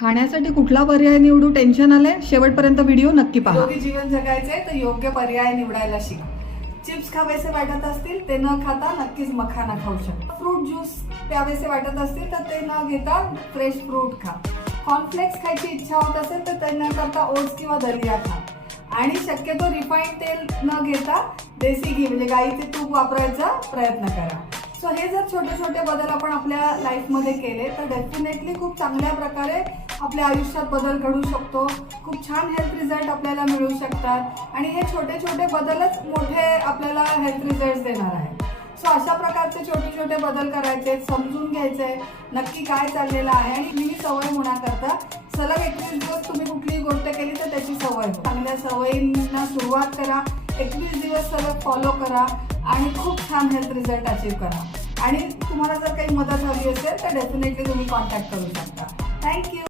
खाण्यासाठी कुठला पर्याय निवडू टेन्शन आले, शेवटपर्यंत व्हिडिओ नक्की पहा. निरोगी जीवन जगायचे तर योग्य पर्याय निवडायला शिक. चिप्स खावेसे वाटत असतील ते न खाता नक्कीच मखाना खाऊ शकता. फ्रूट ज्यूस प्यावेसे वाटत असतील तर ते न घेता फ्रेश फ्रूट खा. कॉर्नफ्लेक्स खायची इच्छा होत असेल तर ते न करता ओट्स किंवा दलिया खा. आणि शक्यतो रिफाईंड तेल न घेता देसी घी म्हणजे गाईचे तूप वापरायचा प्रयत्न करा. सो हे जर छोटे छोटे बदल आपण आपल्या लाईफमध्ये केले तर डेफिनेटली खूप चांगल्या प्रकारे आपल्या आयुष्यात बदल घडू शकतो. खूप छान हेल्थ रिझल्ट आपल्याला मिळू शकतात आणि हे छोटे छोटे बदलच मोठे आपल्याला हेल्थ रिझल्ट देणार आहेत. सो अशा प्रकारचे छोटे छोटे बदल करायचे, समजून घ्यायचे नक्की काय चाललेलं आहे आणि मी सवय होण्याकरता सलग 21 दिवस तुम्ही कुठलीही गोष्ट केली तर त्याची सवय हो. चांगल्या सवयींना सुरुवात करा, 21 दिवस सलग फॉलो करा आणि खूप छान हेल्थ रिझल्ट अचीव करा. आणि तुम्हाला जर काही मदत हवी असेल तर डेफिनेटली तुम्ही कॉन्टॅक्ट करू शकता. थँक्यू.